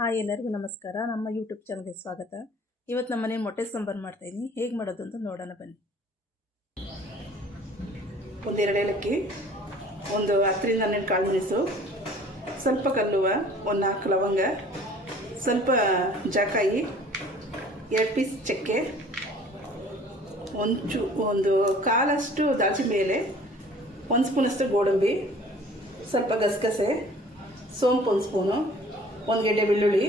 Hi, ಎಲ್ಲರಿಗೂ ನಮಸ್ಕಾರ. ನಮ್ಮ ಯೂಟ್ಯೂಬ್ ಚಾನಲ್ಗೆ ಸ್ವಾಗತ. ಇವತ್ತು ನಮ್ಮ ಮನೆ ಮೊಟ್ಟೆ ಸಾಂಬಾರು ಮಾಡ್ತಾಯಿದ್ದೀನಿ. ಹೇಗೆ ಮಾಡೋದು ಅಂತ ನೋಡೋಣ ಬನ್ನಿ. ಒಂದು 2 ಏಲಕ್ಕಿ, ಒಂದು 10ರಿಂದ 12 ಕಾಳು ಮೆಣಸು, ಸ್ವಲ್ಪ ಕಲ್ಲುವ, ಒಂದು 4 ಲವಂಗ, ಸ್ವಲ್ಪ ಜಾಕಾಯಿ, 2 ಪೀಸ್ ಚಕ್ಕೆ, ಒಂದು ಕಾಲಷ್ಟು ದಾಲ್ಚಿನ್ನಿ ಎಲೆ, 1 ಸ್ಪೂನಷ್ಟು ಗೋಡಂಬಿ, ಸ್ವಲ್ಪ ಗಸಗಸೆ, ಸೋಂಪು 1 ಸ್ಪೂನು, 1 ಗೆಡ್ಡೆ ಬೆಳ್ಳುಳ್ಳಿ,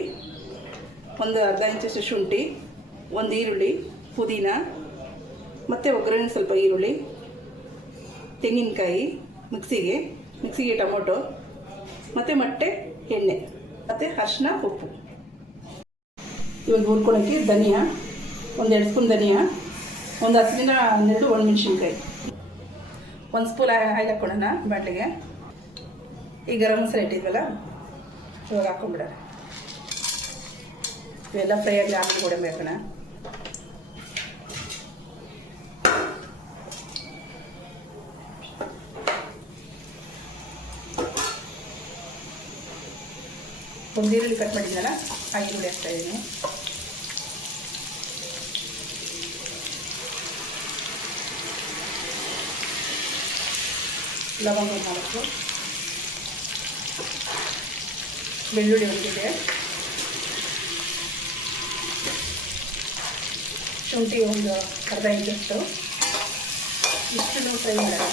ಒಂದು ಅರ್ಧ ಇಂಚಷ್ಟು ಶುಂಠಿ, 1 ಈರುಳ್ಳಿ, ಪುದೀನ, ಮತ್ತು ಒಗ್ಗರಣೆ ಸ್ವಲ್ಪ ಈರುಳ್ಳಿ, ತೆಂಗಿನಕಾಯಿ, ಮಿಕ್ಸಿಗೆ ಟೊಮೊಟೊ, ಮತ್ತು ಮೊಟ್ಟೆ, ಎಣ್ಣೆ, ಮತ್ತು ಅರಿಶಿನ, ಉಪ್ಪು. ಇವಾಗ ಹುರ್ಕೊಳ್ಳೋಕ್ಕೆ ಧನಿಯಾ, 1-2 ಸ್ಪೂನ್ ಧನಿಯಾ, ಒಂದು 10ರಿಂದ 12 ಒಣಮೆಣಸಿನ್ಕಾಯಿ, 1 ಸ್ಪೂನ್ ಆಯಿಲ್ ಹಾಕ್ಕೊಳ್ಳೋಣ ಬಾಟ್ಲಿಗೆ. ಈ ಗರಂ ಮಸಾಲೆ ಇಟ್ಟಿದ್ವಲ್ಲ, ಇವಾಗ ಹಾಕೊಂಡ್ಬಿಡ. ಇವೆಲ್ಲ ಫ್ರೈ ಆಗಲಿ, ಆಮೇಲೆ ಗೋಡಂಬಿ ಹಾಕೋಣ. ಒಂದು ಈರುಳ್ಳಿ ಕಟ್ ಮಾಡಿದ್ನಲ್ಲ, ಆ ಈರುಳ್ಳಿ ಹಾಕ್ತಾ ಇದ್ದೀನಿ. ಲವಂಗ 4, ಬೆಳ್ಳುಳ್ಳಿ 1 ಗೆಡ್ಡೆ, ಶುಂಠಿ ಒಂದು ಅರ್ಧ ಇಂಚಷ್ಟು, ಇಷ್ಟನ್ನು ಫ್ರೈ ಮಾಡೋಣ.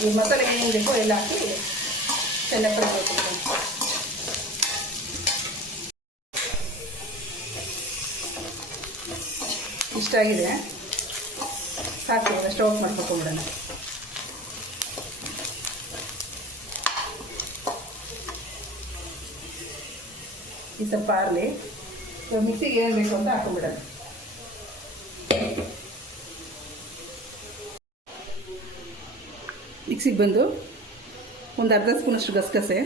ಈ ಮಸಾಲೆ ಏನೇನು ಬೇಕೋ ಎಲ್ಲ ಹಾಕಿ ಚೆನ್ನಾಗಿ ಫ್ರೈ ಮಾಡ್ಕೊಳ್ತೀನಿ. ಇಷ್ಟಾಗಿದೆ, ಸಾಕು. ಸ್ಟವ್ ಆಫ್ ಮಾಡ್ಕೊಂಡ್ಬಿಡೋಣ. ಈ ಸ್ವಲ್ಪ ಆರಲಿ. ಮಿಕ್ಸಿಗೆ ಏನು ಬೇಕು ಅಂತ ಹಾಕೊಂಡ್ಬಿಡೋಣ. ಮಿಕ್ಸಿಗೆ ಬಂದು ಒಂದು ಅರ್ಧ ಸ್ಪೂನಷ್ಟು ಗಸಗಸೆ,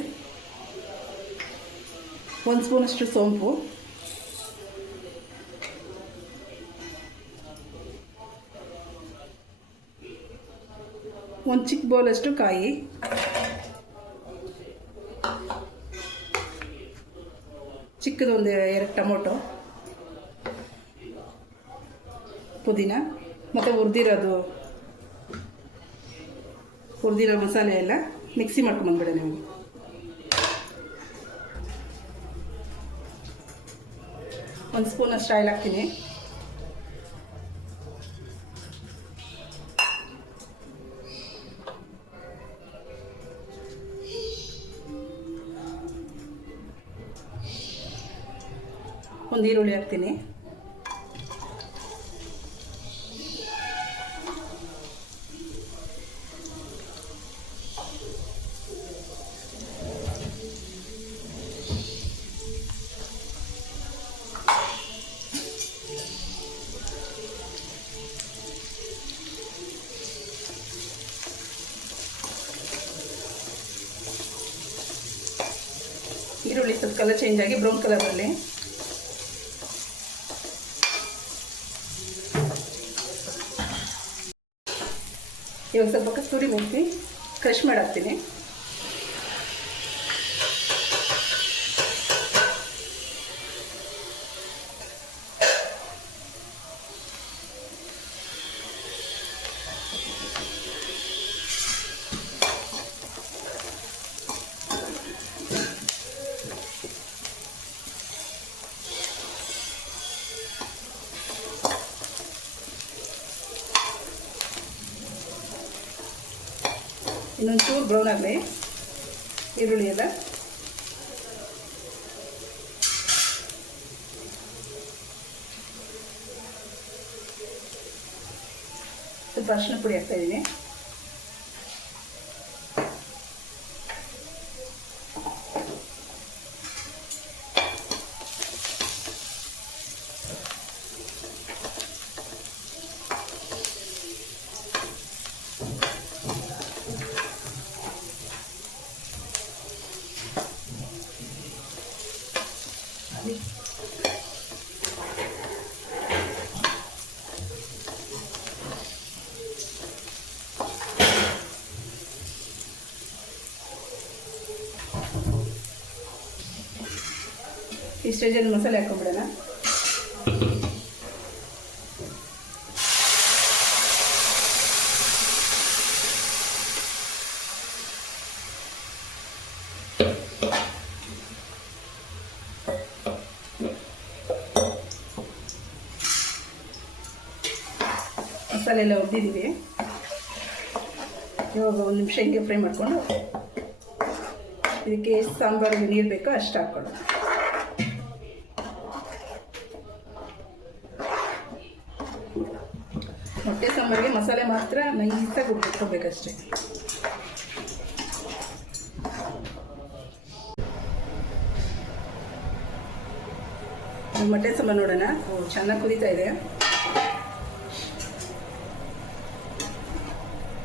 1 ಸ್ಪೂನಷ್ಟು ಸೋಂಪು, ಒಂದು ಚಿಕ್ಕ ಬೌಲಷ್ಟು ಕಾಯಿ, ಚಿಕ್ಕದೊಂದು 2 ಟೊಮೊಟೊ, ಪುದೀನ, ಮತ್ತು ಹುರಿದಿರೋ ಮಸಾಲೆ ಎಲ್ಲ ಮಿಕ್ಸಿ ಮಾಡ್ಕೊಂಬಂದ್ಬಿಡ. ನೀವು ಒಂದು ಸ್ಪೂನಷ್ಟು ಆಯಿಲ್ ಹಾಕ್ತೀನಿ. ಒಂದು ಈರುಳ್ಳಿ ಹಾಕ್ತೀನಿ. ಈರುಳ್ಳಿ ಸ್ವಲ್ಪ ಕಲರ್ ಚೇಂಜ್ ಆಗಿ ಬ್ರೌನ್ ಕಲರ್ ಬರಲಿ. ಇವಾಗ ಸ್ವಲ್ಪ ಕಸ್ತೂರಿ ಮೆಣಸಿ ಕ್ರಷ್ ಮಾಡಿ ಹಾಕ್ತೀನಿ. ಇನ್ನೊಂದು ಚೂರು ಬ್ರೌನ್ ಆಗಲಿ ಈರುಳ್ಳಿ ಎಲ್ಲ. ಸ್ವಲ್ಪ ಅರಿಶಿನ ಪುಡಿ ಹಾಕ್ತಾ ಇದ್ದೀನಿ. ಈ ಸ್ಟೇಜಲ್ಲಿ ಮಸಾಲೆ ಹಾಕೊಂಡ್ಬಿಡೋಣ. ಮಸಾಲೆ ಎಲ್ಲ ಹುರಿದಿದ್ದೀವಿ. ಇವಾಗ ಒಂದು ನಿಮಿಷ ಹಿಂಗೆ ಫ್ರೈ ಮಾಡಿಕೊಂಡು ಇದಕ್ಕೆ ಎಷ್ಟು ಸಾಂಬಾರಿಗೆ ನೀರು ಬೇಕೋ ಅಷ್ಟು ಹಾಕ್ಕೊಳ್ಳೋಣ. ಮೊಟ್ಟೆ ಸಾಂಬಾರಿಗೆ ಮಸಾಲೆ ಮಾತ್ರ ನೈಸಾಗಿ ಹುರ್ಕೊಬೇಕಷ್ಟೆ. ಮೊಟ್ಟೆ ಸಾಂಬಾರು ನೋಡೋಣ. ಚೆನ್ನಾಗಿ ಕುದೀತಾ ಇದೆ.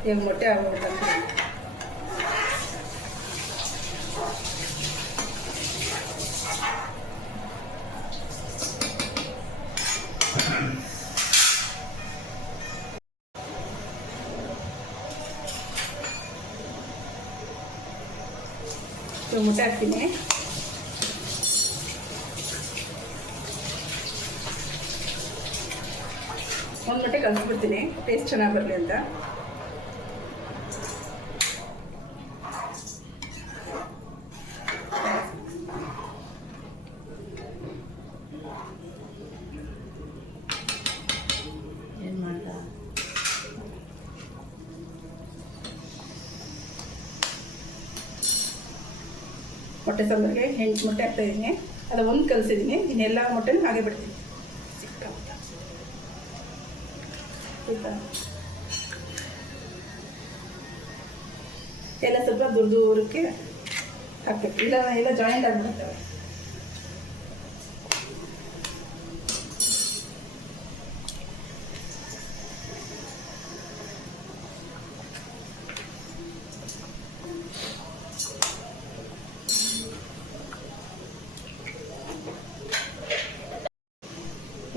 ಈಗ ಮೊಟ್ಟೆ ಹಾಕ್ಬಿಡ್ತಾರೆ. ಮೊಟ್ಟೆ ಹಾಕ್ತೀನಿ. ಒಂದು ಮೊಟ್ಟೆ ಕಲಿಸ್ಬಿಡ್ತೀನಿ ಟೇಸ್ಟ್ ಚೆನ್ನಾಗಿ ಬರಲಿ ಅಂತ. ಏನು ಮಾಡ್ದ ಮೊಟ್ಟೆ ಸಾಂಬಾರಿಗೆ 8 ಮೊಟ್ಟೆ ಹಾಕ್ತಾಯಿದ್ದೀನಿ. ಅದು ಒಂದು ಕಲಿಸಿದ್ದೀನಿ. ಇನ್ನೆಲ್ಲ ಮೊಟ್ಟೆನೂ ಹಾಗೆ ಬಿಡ್ತೀನಿ. ಎಲ್ಲ ಸ್ವಲ್ಪ ದೂರಕ್ಕೆ ಹಾಕ್ಬೇಕು, ಇಲ್ಲ ಎಲ್ಲ ಜಾಯಿಂಟ್ ಆಗಿಬಿಡ್ತವೆ.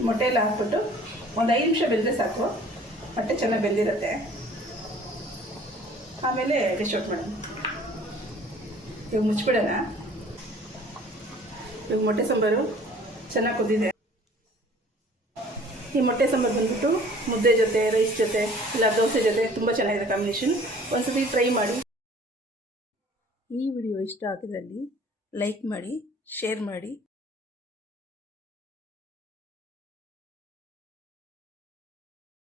ಮೊಟ್ಟೆ ಎಲ್ಲ ಹಾಕ್ಬಿಟ್ಟು ಒಂದು 5 ನಿಮಿಷ ಬೆಂದರೆ ಸಾಕು. ಮೊಟ್ಟೆ ಚೆನ್ನಾಗಿ ಬೆಂದಿರುತ್ತೆ. ಆಮೇಲೆ ಡಿಶ್ ಔಟ್ ಮಾಡೋಣ. ಇವಾಗ ಮುಚ್ಚಿಬಿಡೋಣ. ಇವಾಗ ಮೊಟ್ಟೆ ಸಾಂಬಾರು ಚೆನ್ನಾಗಿ ಕುದಿದೆ. ಈ ಮೊಟ್ಟೆ ಸಾಂಬಾರು ಬಂದ್ಬಿಟ್ಟು ಮುದ್ದೆ ಜೊತೆ, ರೈಸ್ ಜೊತೆ, ಇಲ್ಲ ದೋಸೆ ಜೊತೆ ತುಂಬ ಚೆನ್ನಾಗಿದೆ ಕಾಂಬಿನೇಷನ್. ಒಂದ್ಸತಿ ಟ್ರೈ ಮಾಡಿ. ಈ ವಿಡಿಯೋ ಇಷ್ಟ ಆಗಿದ್ದಲ್ಲಿ ಲೈಕ್ ಮಾಡಿ, ಶೇರ್ ಮಾಡಿ.